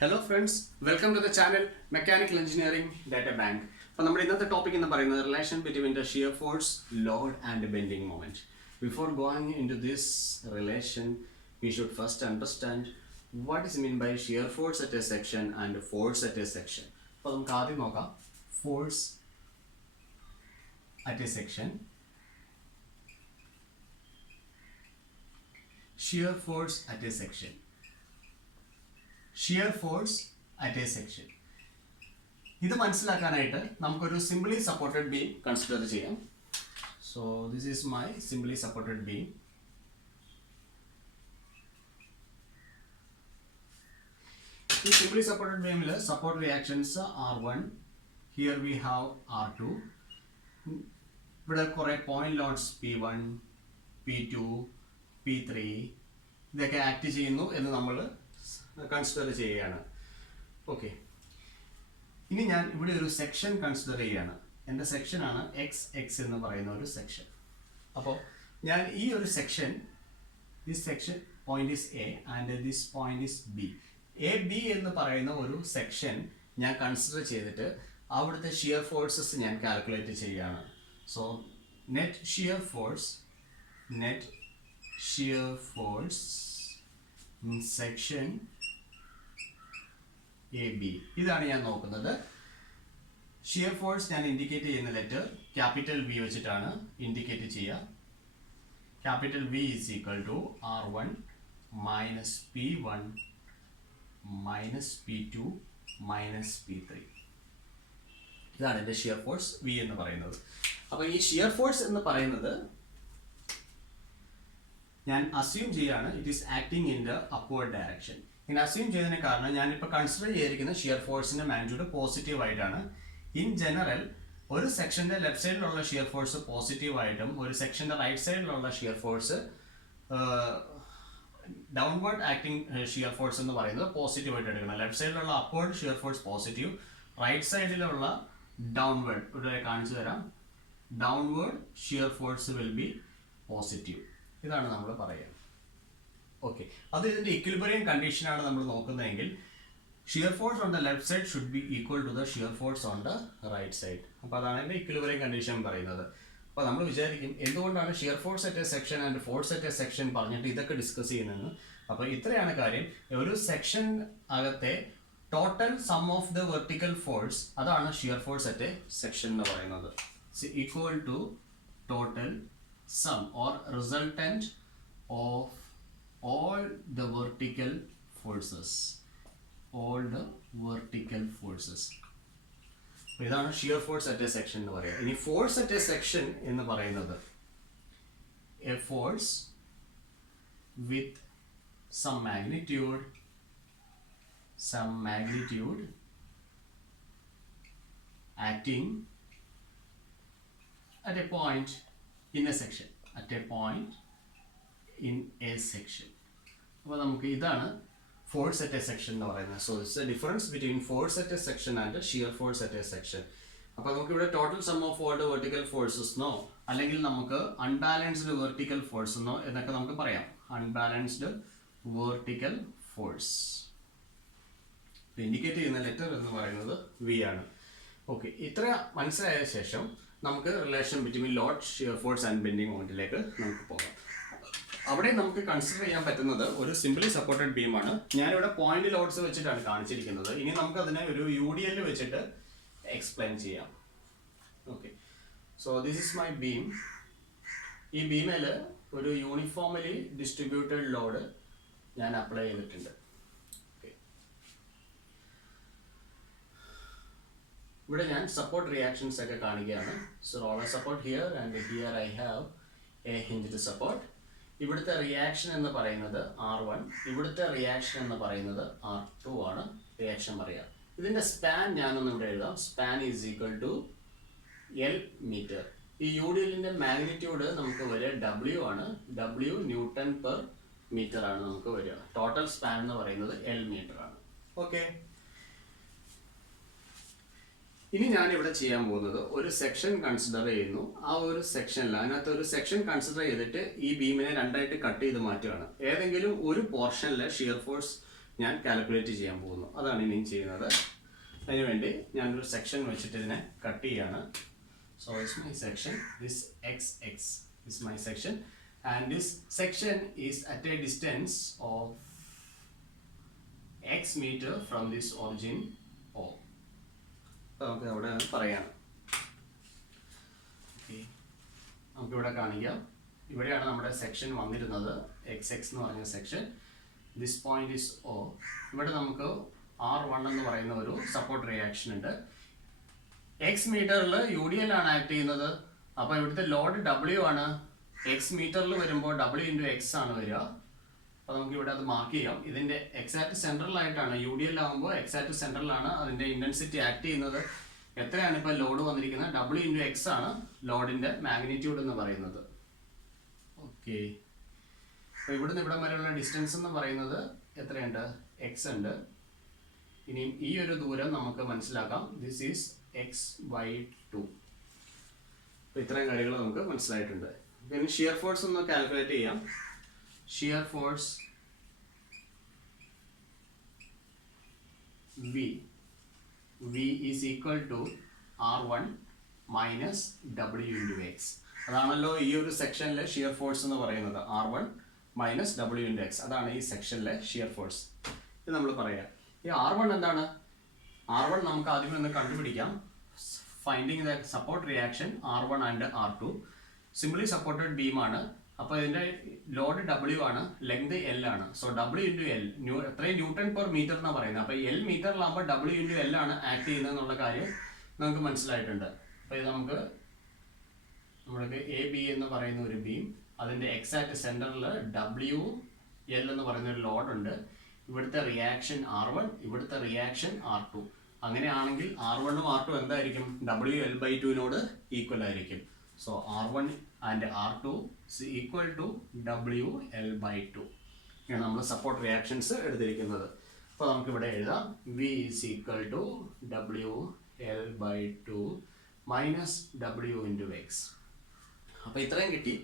Hello friends, welcome to the channel Mechanical Engineering Data Bank. അപ്പോൾ നമ്മുടെ ഇന്നത്തെ topic എന്ന് പറയുന്നത് relation between the shear force, load and bending moment. Before going into this relation, we should first understand what is mean by shear force at a section and force at a section. അപ്പോൾ നമുക്ക് ആദ്യം നോക്കാം force at a section, shear force at a section. Shear force at a section. ഇത് മനസ്സിലാക്കാനായിട്ട് നമുക്കൊരു simply supported beam consider ചെയ്യാം. So this is my simply supported beam. ഈ simply supported ബീമിൽ support reactions R1, here we have R2. ഇവിടെ കുറേ point lords P1, P2, P3 ഇതൊക്കെ act ചെയ്യുന്നു എന്ന് നമ്മൾ കൺസിഡർ ചെയ്യുകയാണ്. ഓക്കെ, ഇനി ഞാൻ ഇവിടെ ഒരു സെക്ഷൻ കൺസിഡർ ചെയ്യുകയാണ്. എൻ്റെ സെക്ഷനാണ് എക്സ് എന്ന് പറയുന്ന ഒരു സെക്ഷൻ. അപ്പോൾ ഞാൻ ഈ ഒരു section, this section point is A and this point is B. A B എന്ന് പറയുന്ന ഒരു സെക്ഷൻ ഞാൻ കൺസിഡർ ചെയ്തിട്ട് അവിടുത്തെ ഷിയർ ഫോഴ്സസ് ഞാൻ കാൽക്കുലേറ്റ് ചെയ്യുകയാണ്. So net shear force section A B, ഇതാണ് ഞാൻ നോക്കുന്നത്. ഷിയർ ഫോഴ്സ് ഞാൻ ഇൻഡിക്കേറ്റ് ചെയ്യുന്ന ലെറ്റർ ക്യാപിറ്റൽ വി വെച്ചിട്ടാണ് ഇൻഡിക്കേറ്റ് ചെയ്യുക. Capital V is equal to R1 minus P1 minus P2 minus P3. ഇതാണ് എൻ്റെ ഷിയർ ഫോഴ്സ് വി എന്ന് പറയുന്നത്. അപ്പോൾ ഈ ഷിയർ ഫോഴ്സ് എന്ന് പറയുന്നത് ഞാൻ അസ്യൂം ചെയ്യാണ് it is acting in the upward direction. ഇങ്ങനെ അസ്യൂം ചെയ്തതിന് കാരണം ഞാനിപ്പോൾ കൺസിഡർ ചെയ്തിരിക്കുന്ന ഷിയർ ഫോഴ്സിന്റെ മാഗ്നിറ്റ്യൂഡ് പോസിറ്റീവ് ആയിട്ടാണ്. ഇൻ ജനറൽ ഒരു സെക്ഷന്റെ ലെഫ്റ്റ് സൈഡിലുള്ള ഷിയർ ഫോഴ്സ് പോസിറ്റീവ് ആയിട്ടും ഒരു സെക്ഷന്റെ റൈറ്റ് സൈഡിലുള്ള shear force downward acting shear force എന്ന് പറയുന്നത് പോസിറ്റീവ് ആയിട്ട് എടുക്കണം. ലെഫ്റ്റ് സൈഡിലുള്ള upward shear force positive, right സൈഡിലുള്ള ഡൗൺവേർഡ് ഇവിടെ കാണിച്ചു തരാം, downward shear force will be positive. ഇതാണ് നമ്മൾ പറയുക. ഓക്കെ, അത് ഇതിന്റെ ഇക്വിലിബ്രിയം കണ്ടീഷനാണ് നമ്മൾ നോക്കുന്നതെങ്കിൽ shear force on the left side should be equal to the shear force on the right side. അപ്പോൾ അതാണ് എൻ്റെ ഇക്വിലിബ്രിയം കണ്ടീഷൻ പറയുന്നത്. അപ്പോൾ നമ്മൾ വിചാരിക്കും എന്തുകൊണ്ടാണ് shear force at a section and force at a section പറഞ്ഞിട്ട് ഇതൊക്കെ ഡിസ്കസ് ചെയ്യുന്നതെന്ന്. അപ്പോൾ ഇത്രയാണ് കാര്യം. ഒരു സെക്ഷൻ അകത്തെ total sum of the vertical force, അതാണ് shear force at a section എന്ന് പറയുന്നത്. Equal to total sum or resultant of all the vertical forces. ഇതാണ് shear force at a section എന്ന് പറയുക. ഇനി ഫോഴ്സ് അറ്റ് എ സെക്ഷൻ എന്ന് പറയുന്നത് a force with some magnitude acting at a point in a section, അപ്പോൾ നമുക്ക് ഇതാണ് force at a section എന്ന് പറയുന്നത്. So it's a difference between force at a section and shear force at a section. അപ്പോൾ നമുക്ക് ഇവിടെ total sum of all the vertical ഫോഴ്സസ്ന്നോ അല്ലെങ്കിൽ നമുക്ക് അൺബാലൻസ്ഡ് വെർട്ടിക്കൽ ഫോഴ്സ് എന്നോ എന്നൊക്കെ നമുക്ക് പറയാം. അൺബാലൻസ്ഡ് വെർട്ടിക്കൽ ഫോഴ്സ് ഇൻഡിക്കേറ്റ് ചെയ്യുന്ന ലെറ്റർ എന്ന് പറയുന്നത് വി ആണ്. ഓക്കെ, ഇത്ര മനസ്സിലായ ശേഷം നമുക്ക് relation between load, shear force and bending മൊമെന്റിലേക്ക് നമുക്ക് പോകാം. അവിടെ നമുക്ക് കൺസിഡർ ചെയ്യാൻ പറ്റുന്നത് ഒരു സിംപ്ലി സപ്പോർട്ടഡ് ബീമാണ്. ഞാനിവിടെ പോയിന്റ് ലോഡ്സ് വെച്ചിട്ടാണ് കാണിച്ചിരിക്കുന്നത്. ഇനി നമുക്ക് അതിനെ ഒരു UDL വെച്ചിട്ട് എക്സ്പ്ലെയിൻ ചെയ്യാം. Okay, so this is my beam. ഈ ബീമിൽ ഒരു യൂണിഫോംലി ഡിസ്ട്രിബ്യൂട്ടഡ് ലോഡ് ഞാൻ അപ്ലൈ ചെയ്തിട്ടുണ്ട്. ഇവിടെ ഞാൻ സപ്പോർട്ട് റിയാക്ഷൻസ് ഒക്കെ കാണിക്കുകയാണ്. So roller support here and here I have A hinged support. ഇവിടുത്തെ റിയാക്ഷൻ എന്ന് പറയുന്നത് R1, ഇവിടുത്തെ റിയാക്ഷൻ എന്ന് പറയുന്നത് R2 ആണ് റിയാക്ഷൻ പറയുക. ഇതിൻ്റെ സ്പാൻ ഞാനൊന്ന് ഇവിടെ എഴുതാം. Span is equal to L metre. ഈ UDLന്റെ മാഗ്നിറ്റ്യൂഡ് നമുക്ക് വരിക W ആണ്. W ന്യൂട്ടൺ പെർ മീറ്റർ ആണ് നമുക്ക് വരിക. ടോട്ടൽ സ്പാൻ എന്ന് പറയുന്നത് L മീറ്റർ ആണ്. ഓക്കെ, ഇനി ഞാൻ ഇവിടെ ചെയ്യാൻ പോകുന്നത് ഒരു സെക്ഷൻ കൺസിഡർ ചെയ്യുന്നു. ആ ഒരു സെക്ഷനിൽ അതിനകത്ത് ഒരു സെക്ഷൻ കൺസിഡർ ചെയ്തിട്ട് ഈ ബീമിനെ രണ്ടായിട്ട് കട്ട് ചെയ്ത് മാറ്റുകയാണ്. ഏതെങ്കിലും ഒരു പോർഷനിലെ ഷിയർ ഫോഴ്സ് ഞാൻ കാൽക്കുലേറ്റ് ചെയ്യാൻ പോകുന്നു. അതാണ് ഇനിയും ചെയ്യുന്നത്. അതിനുവേണ്ടി ഞാനൊരു സെക്ഷൻ വെച്ചിട്ട് ഇതിനെ കട്ട് ചെയ്യാണ്. So it's my section, this xx is my section, and this section is at a distance of x meter from this origin O. നമുക്ക് അവിടെ പറയാം. നമുക്കിവിടെ കാണിക്കാം. ഇവിടെയാണ് നമ്മുടെ സെക്ഷൻ വന്നിരുന്നത്, xx എന്ന് പറഞ്ഞ section. This point is O. ഇവിടെ നമുക്ക് R1 എന്ന് പറയുന്ന ഒരു സപ്പോർട്ട് റിയാക്ഷൻ ഉണ്ട്. എക്സ് മീറ്ററിൽ യു ഡി എൽ ആണ് ആക്ട് ചെയ്യുന്നത്. അപ്പോൾ ഇവിടുത്തെ ലോഡ് W ആണ്. എക്സ് മീറ്ററിൽ വരുമ്പോൾ W ഇൻറ്റു എക്സ് ആണ് വരിക. അപ്പോൾ നമുക്ക് ഇവിടെ അത് മാർക്ക് ചെയ്യാം. ഇതിൻ്റെ എക്സാക്ട് സെൻട്രലായിട്ടാണ്, യു ഡി എൽ ആകുമ്പോൾ എക്സാക്ട് സെൻട്രലാണ് അതിൻ്റെ ഇൻറ്റൻസിറ്റി ആക്ട് ചെയ്യുന്നത്. എത്രയാണ് ഇപ്പോൾ ലോഡ് വന്നിരിക്കുന്നത്? W ഇൻറ്റു എക്സ് ആണ് ലോഡിൻ്റെ മാഗ്നിറ്റ്യൂഡ് എന്ന് പറയുന്നത്. ഓക്കെ, അപ്പോൾ ഇവിടുന്ന് ഇവിടം വരെയുള്ള ഡിസ്റ്റൻസ് എന്ന് പറയുന്നത് എത്രയുണ്ട്? എക്സ് ഉണ്ട്. ഇനിയും ഈ ഒരു ദൂരം നമുക്ക് മനസ്സിലാക്കാം. This is x/2. അപ്പോൾ ഇത്രയും കാര്യങ്ങൾ നമുക്ക് മനസ്സിലായിട്ടുണ്ട്. പിന്നെ ഷിയർ ഫോഴ്സ് ഒന്ന് കാൽക്കുലേറ്റ് ചെയ്യാം. Shear force V is equal to R1 minus W into X. അതാണല്ലോ ഈ ഒരു സെക്ഷനിലെ ഷിയർ ഫോഴ്സ് എന്ന് പറയുന്നത്, R1 minus W into X. അതാണ് ഈ സെക്ഷനിലെ ഷിയർ ഫോഴ്സ്. ഇത് നമ്മൾ പറയാം. ഈ R1 എന്താണ്? R1 നമുക്ക് ആദ്യം ഒന്ന് കണ്ടുപിടിക്കാം. Finding the support reaction R1 and R2. Simply supported beam ആണ്. അപ്പോൾ ഇതിൻ്റെ ലോഡ് W ആണ്, ലെങ്ത് L ആണ്. സോ W ഇൻറ്റു എൽ, എത്രയും ന്യൂട്ടൺ പെർ മീറ്റർ എന്നാണ് പറയുന്നത്. അപ്പോൾ L മീറ്ററിലാകുമ്പോൾ W ഇൻറ്റു എൽ ആണ് ആക്ട് ചെയ്യുന്നത് എന്നുള്ള കാര്യം നമുക്ക് മനസ്സിലായിട്ടുണ്ട്. അപ്പോൾ ഇത് നമ്മൾക്ക് AB എന്ന് പറയുന്ന ഒരു ബീം, അതിൻ്റെ എക്സാക്ട് സെൻറ്ററിൽ WL എന്ന് പറയുന്ന ഒരു ലോഡ് ഉണ്ട്. ഇവിടുത്തെ റിയാക്ഷൻ R1, ഇവിടുത്തെ റിയാക്ഷൻ R2. അങ്ങനെയാണെങ്കിൽ R1 ഉം R2 എന്തായിരിക്കും? WL/2 ഈക്വൽ ആയിരിക്കും. So R1 and R2 is equal to WL/2. ഇങ്ങനെ നമ്മൾ സപ്പോർട്ട് റിയാക്ഷൻസ് എടുത്തിരിക്കുന്നത്. അപ്പോൾ നമുക്കിവിടെ എഴുതാം V is equal to WL/2 minus W into X. അപ്പോൾ ഇത്രയും കിട്ടി.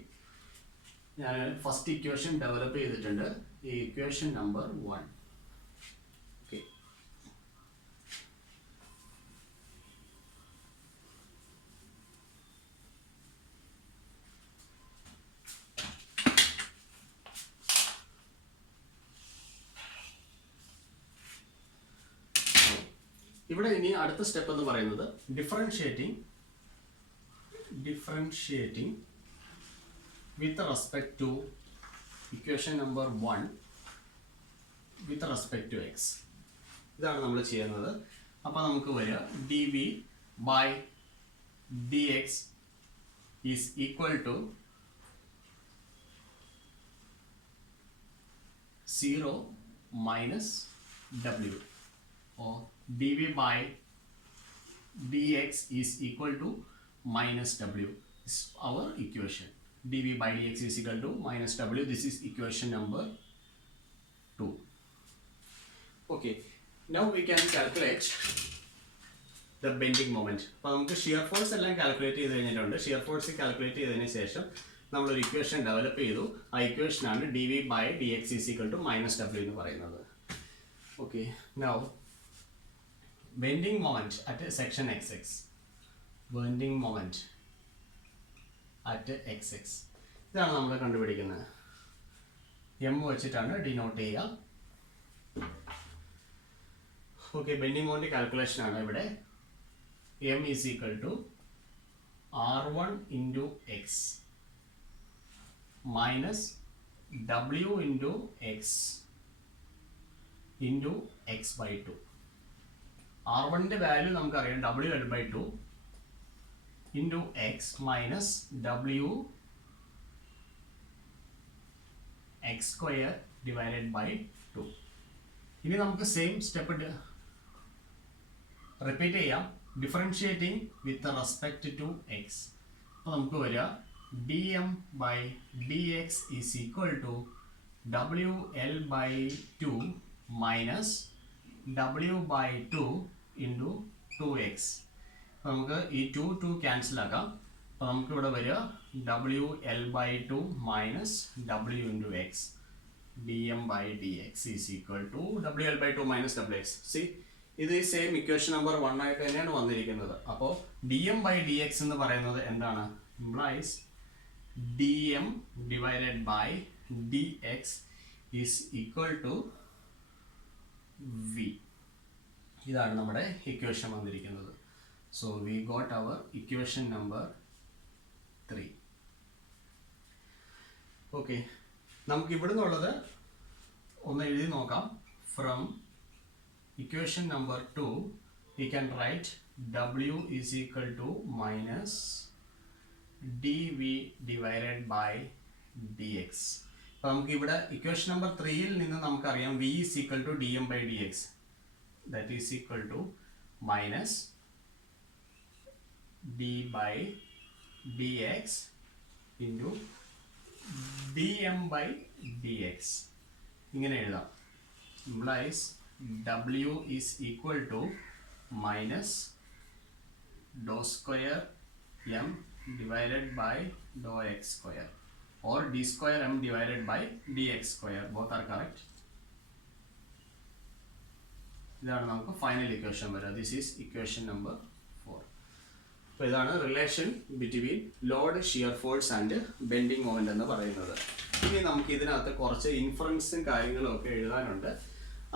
ഞാൻ ഫസ്റ്റ് ഇക്വേഷൻ ഡെവലപ്പ് ചെയ്തിട്ടുണ്ട്. ഈ ഇക്വേഷൻ നമ്പർ 1. ഓക്കെ, ഇവിടെ ഇനി അടുത്ത സ്റ്റെപ്പ് എന്ന് പറയുന്നത് differentiating with respect to equation number 1 with respect to x. ഇതാണ് നമ്മൾ ചെയ്യുന്നത്. അപ്പോൾ നമുക്ക് വരിക dv by dx is equal to 0 minus w, or dv by dx is equal to minus w. This is our equation. dv by dx is equal to minus w. This is equation number 2. Okay, now we can calculate the bending moment. അപ്പോൾ നമുക്ക് shear force എല്ലാം calculate ചെയ്ത് കഴിഞ്ഞിട്ടുണ്ട്. Shear force calculate ചെയ്തതിന് ശേഷം നമ്മളൊരു equation develop ചെയ്തു. ആ ഇക്വേഷനാണ് dv by dx is equal to minus w എന്ന് പറയുന്നത്. Okay, now bending moment at section xx. Bending moment at xx. ഇതാണ് നമ്മൾ കണ്ടുപിടിക്കുന്നത്. എം വെച്ചിട്ടാണ് ഡിനോട്ട് ചെയ്യുക. ഓക്കെ, ബെൻഡിങ് മൊമെന്റ് കാൽക്കുലേഷൻ ആണ് ഇവിടെ. M is equal to R1 into x minus W into x into x/2. R1ന്റെ വാല്യൂ നമുക്കറിയാം WL/2 into x minus w x square divided by 2. ഇനി നമുക്ക് സെയിം സ്റ്റെപ്പ് റിപ്പീറ്റ് ചെയ്യാം. Differentiating with respect to x. അപ്പോൾ നമുക്ക് വരിക dm by dx is equal to WL/2 minus W/2 into 2x. നമുക്ക് ഈ 2 ക്യാൻസൽ ആക്കാം. അപ്പോൾ നമുക്ക് ഇവിടെ വരിക WL/2 minus W into X. dm by dx is equal to wl/2 minus wx. See, ഇത് ഈ സെയിം ഇക്വേഷൻ നമ്പർ 1 ആയിട്ട് തന്നെയാണ് വന്നിരിക്കുന്നത്. അപ്പോൾ dm by dx എന്ന് പറയുന്നത് എന്താണ്? Implies dm divided by dx is equal to v. ഇതാണ് നമ്മുടെ ഇക്വേഷൻ വന്നിരിക്കുന്നത്. So we got our equation number 3. Okay, നമുക്ക് ഇവിടെ നിന്നുള്ളത് ഒന്ന് എഴുതി നോക്കാം. From equation number 2 we can write w is equal to minus dv divided by dx. അപ്പോൾ നമുക്ക് ഇവിടെ ഇക്വേഷൻ നമ്പർ 3യിൽ നിന്ന് നമുക്കറിയാം v is equal to dm by dx, that is equal to minus d by dx into dm by dx. ഇങ്ങനെ എഴുതാം. implies w is equal to minus dou square m divided by dou x square or d square m divided by dx square. Both are correct. ഇതാണ് നമുക്ക് final equation വരിക. This is equation number 4. അപ്പോൾ ഇതാണ് relation between load, shear force and bending moment എന്ന് പറയുന്നത്. ഇനി നമുക്ക് ഇതിനകത്ത് കുറച്ച് ഇൻഫറൻസും കാര്യങ്ങളും ഒക്കെ എഴുതാനുണ്ട്.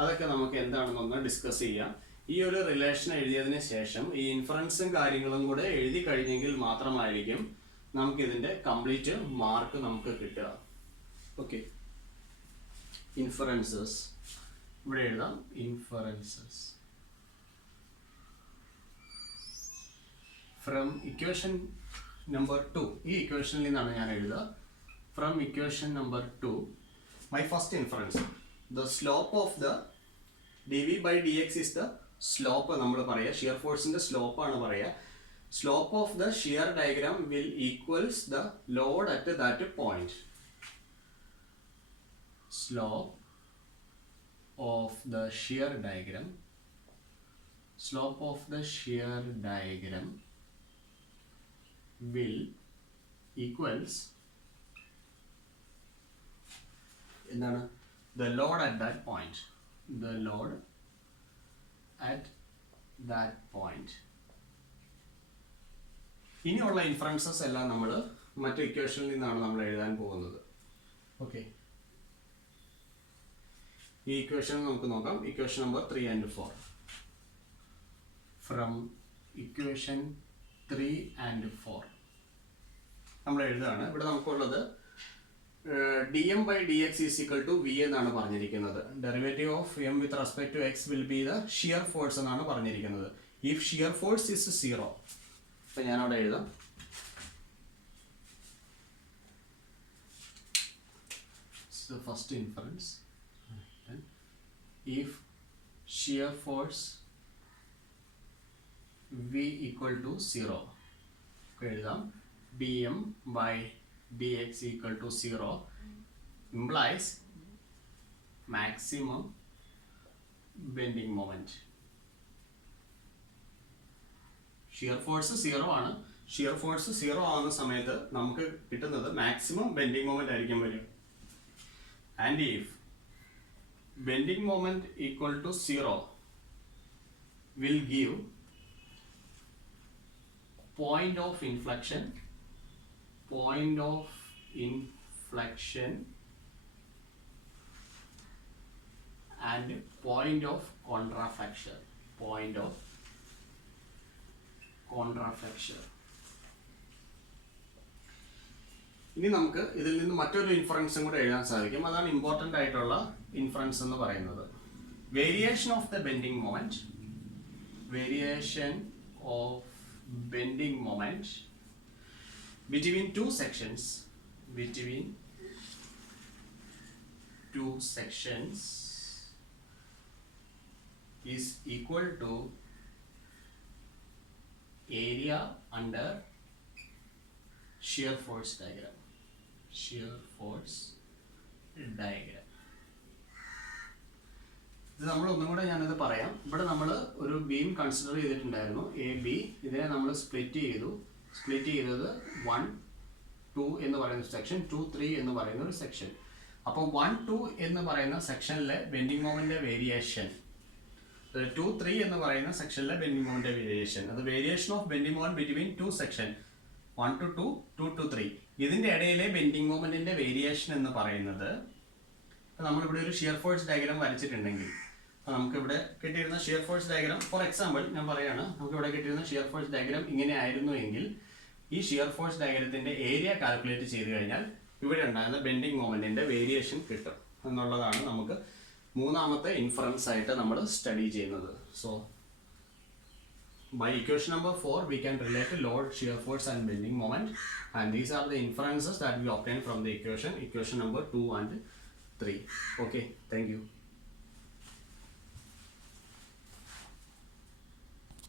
അതൊക്കെ നമുക്ക് എന്താണെന്നൊന്ന് ഡിസ്കസ് ചെയ്യാം. ഈ ഒരു റിലേഷൻ എഴുതിയതിന് ശേഷം ഈ ഇൻഫറൻസും കാര്യങ്ങളും കൂടെ എഴുതി കഴിഞ്ഞെങ്കിൽ മാത്രമായിരിക്കും നമുക്കിതിൻ്റെ കംപ്ലീറ്റ് മാർക്ക് നമുക്ക് കിട്ടുക. ഓക്കെ, ഇൻഫറൻസസ് ഇവിടെ എഴുതാം. Inferences from equation number 2. ഈ ഇക്വേഷനിൽ നിന്നാണ് ഞാൻ എഴുതുക. From equation number 2 my first inference, the slope of the dv by dx is the slope. നമ്മൾ പറയാ ഷിയർ ഫോഴ്സിന്റെ സ്ലോപ്പ് ആണ് പറയാ. slope of the shear diagram will equals the load at that point. slope of the shear diagram, slope of the shear diagram will equals എന്താണ്? The load at that point. The load at that point. ഇനിയുള്ള inferences എല്ലാം നമ്മൾ മറ്റു ഇക്വേഷനിൽ നിന്നാണ് നമ്മൾ എഴുതാൻ പോകുന്നത്. ഓക്കെ, ഈ ഇക്വേഷൻ നമുക്ക് നോക്കാം. Equation number 3 and 4. From equation 3 and 4 നമ്മൾ എഴുതുകയാണ്. ഇവിടെ നമുക്കുള്ളത് dm by dx is equal to v എന്നാണ് പറഞ്ഞിരിക്കുന്നത്. Derivative of m with respect to x will be the shear force എന്നാണ് പറഞ്ഞിരിക്കുന്നത്. if shear force is 0, അപ്പോൾ ഞാൻ അവിടെ എഴുതാം. So first inference, if shear force v equal to 0, എഴുതാം. dm by dx equal to 0 implies maximum bending moment. shear force 0 ആണ്. shear force 0 ആവുന്ന സമയത്ത് നമുക്ക് കിട്ടുന്നത് maximum bending moment ആയിരിക്കും വരിക. and if bending moment equal to 0 will give point of inflection and point of contraflexion. ഇനി നമുക്ക് ഇതിൽ നിന്ന് മറ്റൊരു ഇൻഫറൻസും കൂടെ എഴുതാൻ സാധിക്കും. അതാണ് ഇമ്പോർട്ടൻ്റ് ആയിട്ടുള്ള ഇൻഫറൻസ് എന്ന് പറയുന്നത്. Variation of the bending moment, variation of bending moment between two sections is equal to area under shear force diagram. ഇത് നമ്മൾ ഒന്നും കൂടെ ഞാനത് പറയാം. ഇവിടെ നമ്മൾ ഒരു ബീം കൺസിഡർ ചെയ്തിട്ടുണ്ടായിരുന്നു, എ ബി. ഇതിനെ നമ്മൾ സ്പ്ലിറ്റ് ചെയ്തത് 1, 2 എന്ന് പറയുന്ന സെക്ഷൻ, 2, 3 എന്ന് പറയുന്ന ഒരു സെക്ഷൻ. അപ്പോൾ 1, 2 എന്ന് പറയുന്ന സെക്ഷനിലെ ബെൻഡിങ് മൊമെന്റ് വേരിയേഷൻ, 2, 3 എന്ന് പറയുന്ന സെക്ഷനിലെ ബെൻഡിങ് മൊമെന്റ് വേരിയേഷൻ, അത് variation of bending moment between 2 section 1 to 2, 2 to 3, ഇതിന്റെ ഇടയിലെ ബെൻഡിങ് മൊമെന്റിന്റെ വേരിയേഷൻ എന്ന് പറയുന്നത്, നമ്മളിവിടെ ഒരു ഷിയർ ഫോഴ്സ് ഡയഗ്രാം വരച്ചിട്ടുണ്ടെങ്കിൽ നമുക്ക് ഇവിടെ കിട്ടിയിരുന്ന shear force diagram, for example ഞാൻ പറയാണ്, നമുക്ക് ഇവിടെ കിട്ടിയിരുന്ന ഷിയർ ഫോഴ്സ് ഡയഗ്രാം ഇങ്ങനെ ആയിരുന്നു എങ്കിൽ ഈ ഷിയർ ഫോഴ്സ് ഡയഗ്രത്തിന്റെ ഏരിയ കാൽക്കുലേറ്റ് ചെയ്ത് കഴിഞ്ഞാൽ ഇവിടെ ഉണ്ടാകുന്ന ബെൻഡിങ് മൊമെന്റിന്റെ വേരിയേഷൻ കിട്ടും എന്നുള്ളതാണ് നമുക്ക് മൂന്നാമത്തെ ഇൻഫറൻസ് ആയിട്ട് നമ്മൾ സ്റ്റഡി ചെയ്യുന്നത്. So by equation number 4 we can relate load, shear force and bending moment, and these are the inferences that we obtained from the equation number 2 and 3. Okay, thank you.